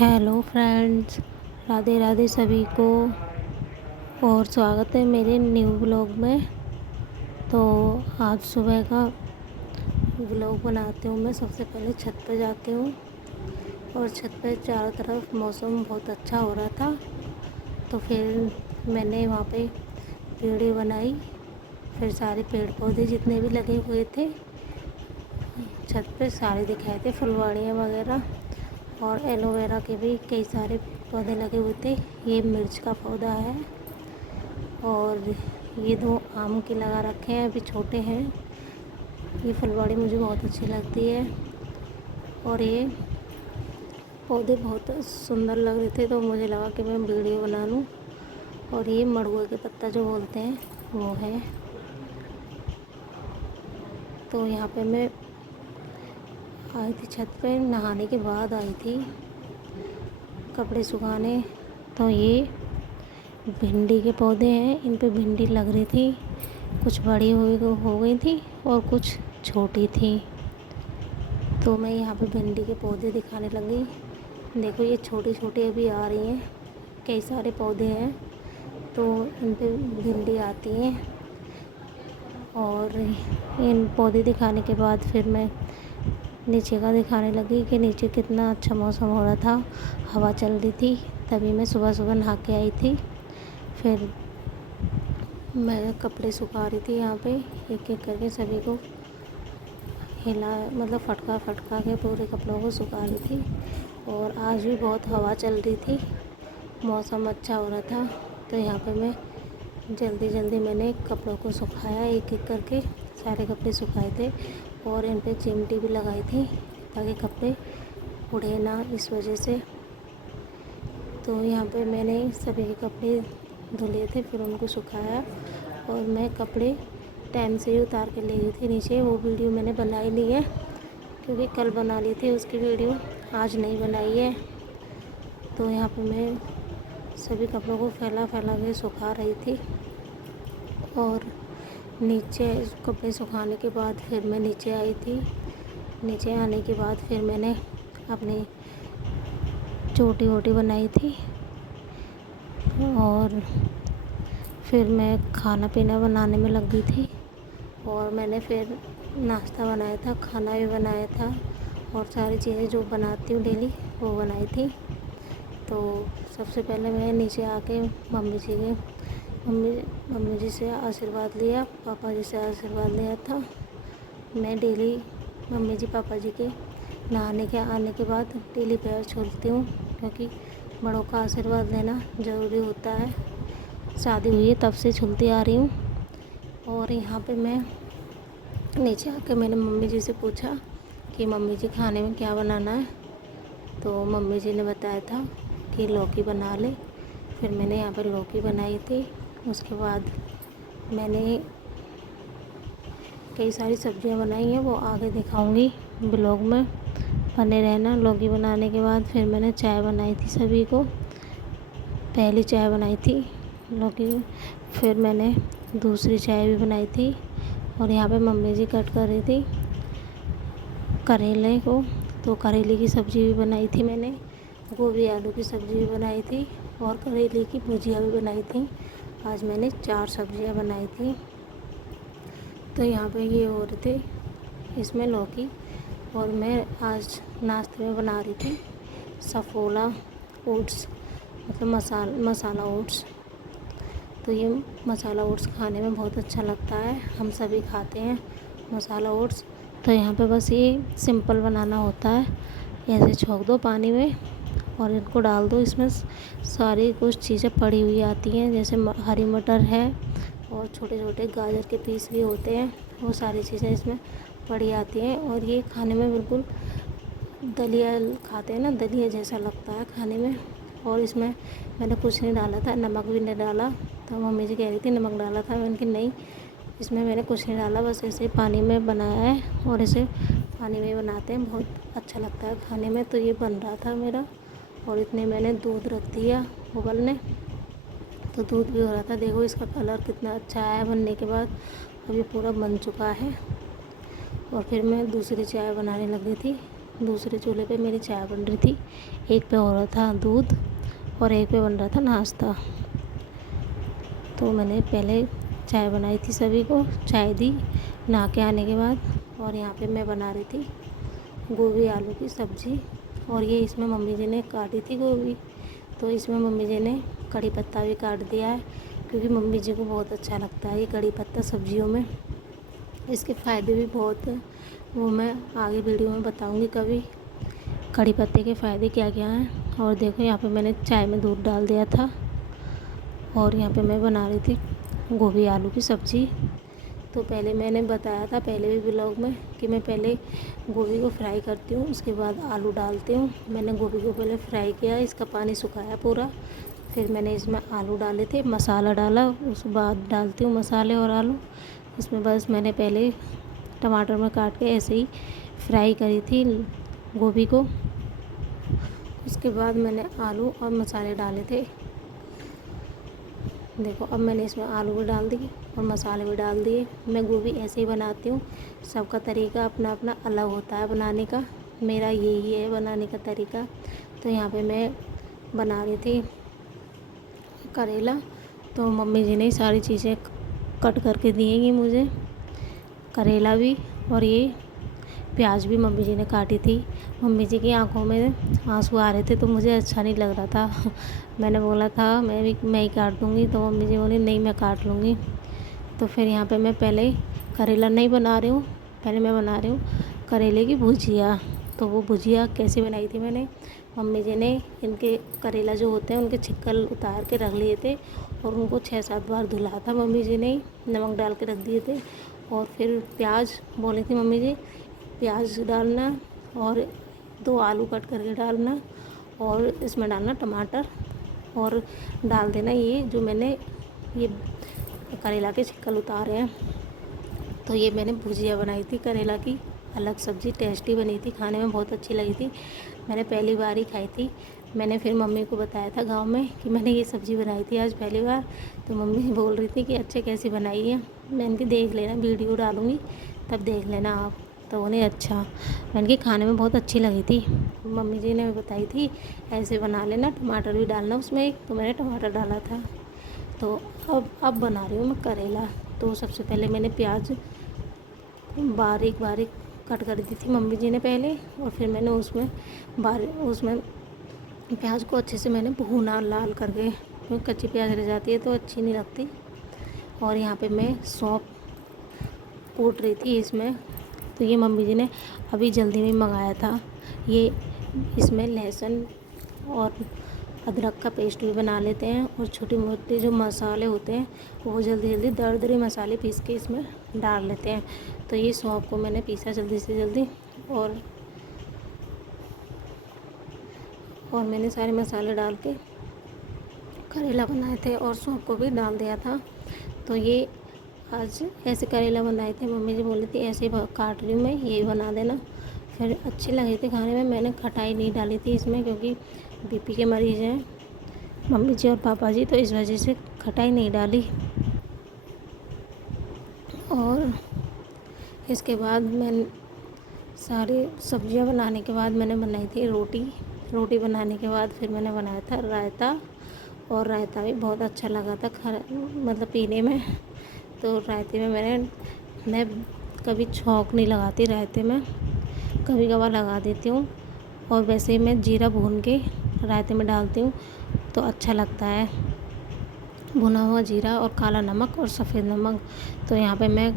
Hello friends, Radhe Radhe सभी को। और स्वागत है मेरे न्यू ब्लॉग में। तो आज सुबह का ब्लॉग बनाती हूँ। मैं सबसे पहले छत पे जाती हूँ और छत पे चारों तरफ मौसम बहुत अच्छा हो रहा था। तो फिर मैंने वहाँ पे वीडियो बनाई। फिर सारे पेड़ पौधे जितने भी लगे हुए थे छत पे सारे दिखाए थे, फुलवाड़ियाँ वगैरह और एलोवेरा के भी कई सारे पौधे लगे हुए थे। ये मिर्च का पौधा है और ये 2 आम के लगा रखे हैं, अभी छोटे हैं। ये फुलवाड़ी मुझे बहुत अच्छी लगती है और ये पौधे बहुत सुंदर लग रहे थे, तो मुझे लगा कि मैं वीडियो बना लूँ। और ये मड़ुआ के पत्ता जो बोलते हैं वो है। तो यहाँ पे मैं आई थी छत पे, नहाने के बाद आई थी कपड़े सुखाने। तो ये भिंडी के पौधे हैं, इन पे भिंडी लग रही थी। कुछ बड़ी हो गई थी और कुछ छोटी थी। तो मैं यहाँ पे भिंडी के पौधे दिखाने लगी। देखो ये छोटी छोटी अभी आ रही हैं, कई सारे पौधे हैं तो इन पे भिंडी आती हैं। और इन पौधे दिखाने के बाद फिर मैं नीचे का दिखाने लगी कि नीचे कितना अच्छा मौसम हो रहा था, हवा चल रही थी। तभी मैं सुबह सुबह नहा के आई थी। फिर मैं कपड़े सुखा रही थी यहाँ पे, एक एक करके सभी को हिला, मतलब फटका फटका के पूरे कपड़ों को सुखा रही थी। और आज भी बहुत हवा चल रही थी, मौसम अच्छा हो रहा था। तो यहाँ पे मैं जल्दी जल्दी मैंने कपड़ों को सुखाया, एक एक करके सारे कपड़े सुखाए थे। और इन पे चिमटी भी लगाई थी ताकि कपड़े उड़े ना, इस वजह से। तो यहाँ पे मैंने सभी के कपड़े धुले थे, फिर उनको सुखाया। और मैं कपड़े टाइम से ही उतार के ले गई थी नीचे। वो वीडियो मैंने बनाई नहीं है क्योंकि कल बना ली थी उसकी वीडियो, आज नहीं बनाई है। तो यहाँ पे मैं सभी कपड़ों को फैला फैला के सुखा रही थी। और नीचे कपड़े सुखाने के बाद फिर मैं नीचे आई थी। नीचे आने के बाद फिर मैंने अपनी चोटी वोटी बनाई थी और फिर मैं खाना पीना बनाने में लग गई थी। और मैंने फिर नाश्ता बनाया था, खाना भी बनाया था और सारी चीज़ें जो बनाती हूँ डेली वो बनाई थी। तो सबसे पहले मैं नीचे आके मम्मी जी से आशीर्वाद लिया, पापा जी से आशीर्वाद लिया था। मैं डेली मम्मी जी पापा जी के नहाने के आने के बाद डेली पैर छूती हूँ क्योंकि बड़ों का आशीर्वाद लेना ज़रूरी होता है। शादी हुई है तब से छूती आ रही हूँ। और यहाँ पे मैं नीचे आके मैंने मम्मी जी से पूछा कि मम्मी जी खाने में क्या बनाना है। तो मम्मी जी ने बताया था कि लौकी बना ले। फिर मैंने यहाँ पर लौकी बनाई थी। उसके बाद मैंने कई सारी सब्जियां बनाई हैं, वो आगे दिखाऊंगी ब्लॉग में, बने रहना। लौकी बनाने के बाद फिर मैंने चाय बनाई थी सभी को, पहली चाय बनाई थी लौकी। फिर मैंने दूसरी चाय भी बनाई थी। और यहाँ पे मम्मी जी कट कर रही थी करेले को, तो करेले की सब्ज़ी भी बनाई थी मैंने, गोभी आलू की सब्ज़ी भी बनाई थी और करेले की भुजिया भी बनाई थी। आज मैंने 4 सब्जियां बनाई थी। तो यहाँ पे ये हो रहे थे इसमें लौकी। और मैं आज नाश्ते में बना रही थी सफोला ओट्स, मतलब मसाला ओट्स। तो ये मसाला ओट्स खाने में बहुत अच्छा लगता है, हम सभी खाते हैं मसाला ओट्स। तो यहाँ पे बस ये सिंपल बनाना होता है, ऐसे छोंक दो पानी में और इनको डाल दो। इसमें सारी कुछ चीज़ें पड़ी हुई आती हैं, जैसे हरी मटर है और छोटे छोटे गाजर के पीस भी होते हैं, वो सारी चीज़ें इसमें पड़ी आती हैं। और ये खाने में बिल्कुल दलिया खाते हैं ना, दलिया जैसा लगता है खाने में। और इसमें मैंने कुछ नहीं डाला था, नमक भी नहीं डाला। तो मम्मी जी कह रही थी नमक डाला था, मैंने कहा नहीं, इसमें मैंने कुछ नहीं डाला, बस ऐसे पानी में बनाया है। और इसे पानी में बनाते हैं, बहुत अच्छा लगता है खाने में। तो ये बन रहा था मेरा, और इतने मैंने दूध रख दिया उबलने, तो दूध भी हो रहा था। देखो इसका कलर कितना अच्छा आया बनने के बाद, अभी पूरा बन चुका है। और फिर मैं दूसरी चाय बनाने लगी थी दूसरे चूल्हे पे मेरी चाय बन रही थी। एक पे हो रहा था दूध और एक पे बन रहा था नाश्ता। तो मैंने पहले चाय बनाई थी, सभी को चाय दी नहा के आने के बाद। और यहाँ पे मैं बना रही थी गोभी आलू की सब्ज़ी। और ये इसमें मम्मी जी ने काटी थी गोभी, तो इसमें मम्मी जी ने कड़ी पत्ता भी काट दिया है, क्योंकि मम्मी जी को बहुत अच्छा लगता है ये कड़ी पत्ता सब्जियों में। इसके फ़ायदे भी बहुत हैं, वो मैं आगे वीडियो में बताऊंगी कभी कड़ी पत्ते के फ़ायदे क्या क्या हैं। और देखो यहाँ पे मैंने चाय में दूध डाल दिया था और यहाँ पे मैं बना रही थी गोभी आलू की सब्ज़ी। तो पहले मैंने बताया था पहले भी ब्लॉग में कि मैं पहले गोभी को फ्राई करती हूँ, उसके बाद आलू डालती हूँ। मैंने गोभी को पहले फ्राई किया, इसका पानी सुखाया पूरा, फिर मैंने इसमें आलू डाले थे, मसाला डाला, उसके बाद डालती हूँ मसाले और आलू। इसमें बस मैंने पहले टमाटर में काट के ऐसे ही फ्राई करी थी गोभी को। उसके बाद मैंने आलू और मसाले डाले थे। देखो अब मैंने इसमें आलू भी डाल दिए और मसाले भी डाल दिए। मैं गोभी ऐसे ही बनाती हूँ, सबका तरीका अपना अपना अलग होता है बनाने का, मेरा यही है बनाने का तरीका। तो यहाँ पे मैं बना रही थी करेला, तो मम्मी जी ने सारी चीज़ें कट करके दिएंगी मुझे, करेला भी और ये प्याज भी मम्मी जी ने काटी थी। मम्मी जी की आंखों में आंसू आ रहे थे, तो मुझे अच्छा नहीं लग रहा था। मैंने बोला था मैं ही काट दूँगी, तो मम्मी जी बोली नहीं मैं काट लूँगी। तो फिर यहाँ पे मैं पहले करेला नहीं बना रही हूँ, पहले मैं बना रही हूँ करेले की भुजिया। तो वो भुजिया कैसे बनाई थी मैंने, मम्मी जी ने इनके करेला जो होते हैं उनके छिक्कल उतार के रख लिए थे और उनको 6-7 बार धुला था मम्मी जी ने, नमक डाल के रख दिए थे। और फिर प्याज बोली थी मम्मी जी प्याज डालना और 2 आलू कट करके डालना और इसमें डालना टमाटर और डाल देना ये जो मैंने ये करेला के छिक्कल उतारे हैं। तो ये मैंने भुजिया बनाई थी करेला की, अलग सब्ज़ी टेस्टी बनी थी, खाने में बहुत अच्छी लगी थी। मैंने पहली बार ही खाई थी। मैंने फिर मम्मी को बताया था गांव में कि मैंने ये सब्ज़ी बनाई थी आज पहली बार। तो मम्मी बोल रही थी कि अच्छे कैसी बनाई है। मैंने कि देख लेना, वीडियो डालूँगी तब देख लेना आप। तो उन्हें अच्छा, मैंने कि खाने में बहुत अच्छी लगी थी। मम्मी जी ने बताई थी ऐसे बना लेना, टमाटर भी डालना उसमें एक, तो मैंने टमाटर डाला था। तो अब बना रही हूँ मैं करेला। तो सबसे पहले मैंने प्याज बारीक बारीक कट कर दी थी मम्मी जी ने पहले, और फिर मैंने उसमें प्याज को अच्छे से मैंने भूना लाल करके, क्योंकि कच्ची प्याज रह जाती है तो अच्छी नहीं लगती। और यहाँ पे मैं सौंफ कूट रही थी इसमें। तो ये मम्मी जी ने अभी जल्दी में मंगाया था। ये इसमें लहसुन और अदरक का पेस्ट भी बना लेते हैं, और छोटे मोटे जो मसाले होते हैं वो जल्दी जल्दी दरदरे मसाले पीस के इसमें डाल लेते हैं। तो ये सौंफ को मैंने पीसा जल्दी से जल्दी, और मैंने सारे मसाले डाल के करेला बनाए थे और सौंफ को भी डाल दिया था। तो ये आज ऐसे करेला बनाए थे, मम्मी जी बोली थी ऐसे ही काट रही हूँ मैं, यही बना देना। फिर अच्छे लगे थे खाने में। मैंने खटाई नहीं डाली थी इसमें, क्योंकि बीपी के मरीज़ हैं मम्मी जी और पापा जी, तो इस वजह से खटाई नहीं डाली। और इसके बाद मैं सारी सब्जियां बनाने के बाद मैंने बनाई थी रोटी बनाने के बाद फिर मैंने बनाया था रायता, और रायता भी बहुत अच्छा लगा था मतलब पीने में। तो रायते में मैं कभी छौंक नहीं लगाती रायते में, कभी कभार लगा देती हूँ। और वैसे ही मैं जीरा भून के रायते में डालती हूँ तो अच्छा लगता है, भुना हुआ जीरा और काला नमक और सफ़ेद नमक। तो यहाँ पे मैं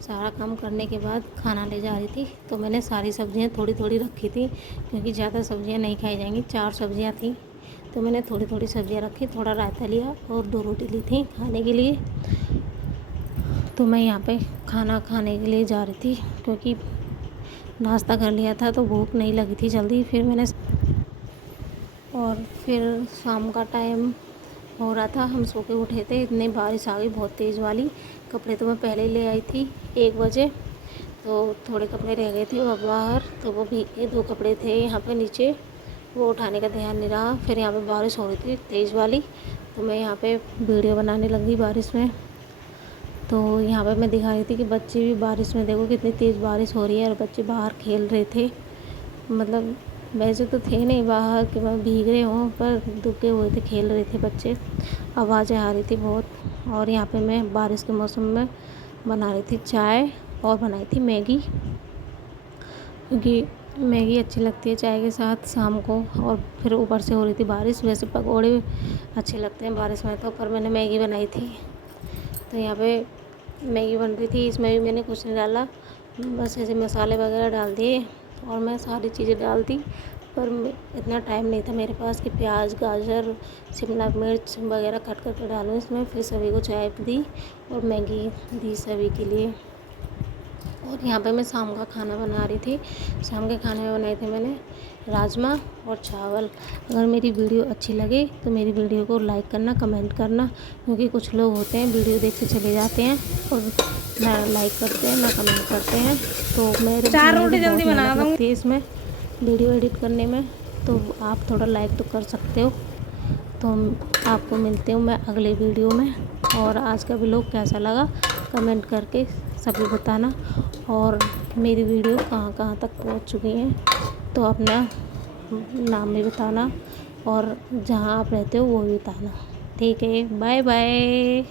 सारा काम करने के बाद खाना ले जा रही थी, तो मैंने सारी सब्ज़ियाँ थोड़ी थोड़ी रखी थी, क्योंकि ज़्यादा सब्ज़ियाँ नहीं खाई जाएंगी। 4 सब्ज़ियाँ थी, तो मैंने थोड़ी थोड़ी सब्ज़ियाँ रखी, थोड़ा रायता लिया और 2 रोटी ली थी खाने के लिए। तो मैं यहाँ पे खाना खाने के लिए जा रही थी, क्योंकि नाश्ता कर लिया था तो भूख नहीं लगी थी जल्दी। फिर शाम का टाइम हो रहा था, हम सो के उठे थे, इतनी बारिश आ गई बहुत तेज़ वाली। कपड़े तो मैं पहले ही ले आई थी 1 बजे, तो थोड़े कपड़े रह गए थे वो बाहर, तो वो भी 2 कपड़े थे यहाँ पे नीचे, वो उठाने का ध्यान नहीं रहा। फिर यहाँ पे बारिश हो रही थी तेज़ वाली, तो मैं यहाँ पे वीडियो बनाने लगी बारिश में। तो यहाँ पे मैं दिखा रही थी कि बच्चे भी बारिश में, देखो कितनी तेज़ बारिश हो रही है, और बच्चे बाहर खेल रहे थे। मतलब वैसे तो थे नहीं बाहर कि वह भीग रहे हों, पर दुबके हुए थे, खेल रहे थे बच्चे, आवाज़ें आ रही थी बहुत। और यहाँ पे मैं बारिश के मौसम में बना रही थी चाय और बनाई थी मैगी, क्योंकि मैगी अच्छी लगती है चाय के साथ शाम को। और फिर ऊपर से हो रही थी बारिश। वैसे पकौड़े अच्छे लगते हैं बारिश में तो, पर मैंने मैगी बनाई थी। तो यहाँ पे मैगी बन रही थी, इसमें भी मैंने कुछ नहीं डाला, बस ऐसे मसाले वगैरह डाल दिए और मैं सारी चीज़ें डाल दी। पर इतना टाइम नहीं था मेरे पास कि प्याज, गाजर, शिमला मिर्च वगैरह काट कर के डालूँ इसमें। फिर सभी को चाय दी और मैगी दी सभी के लिए। और यहाँ पे मैं शाम का खाना बना रही थी। शाम के खाने में बनाए थे मैंने राजमा और चावल। अगर मेरी वीडियो अच्छी लगे तो मेरी वीडियो को लाइक करना, कमेंट करना, क्योंकि कुछ लोग होते हैं वीडियो देख के चले जाते हैं और ना लाइक करते हैं ना कमेंट करते हैं। तो मेरे 4 रोटी जल्दी बना मेहनत दूँगी। लगती है इसमें वीडियो एडिट करने में, तो आप थोड़ा लाइक तो कर सकते हो। तो आपको मिलते हूँ मैं अगले वीडियो में। और आज का व्लॉग कैसा लगा कमेंट करके सभी बताना। और मेरी वीडियो कहाँ कहाँ तक पहुँच चुकी हैं तो अपना नाम भी बताना और जहाँ आप रहते हो वो भी बताना। ठीक है, बाय बाय।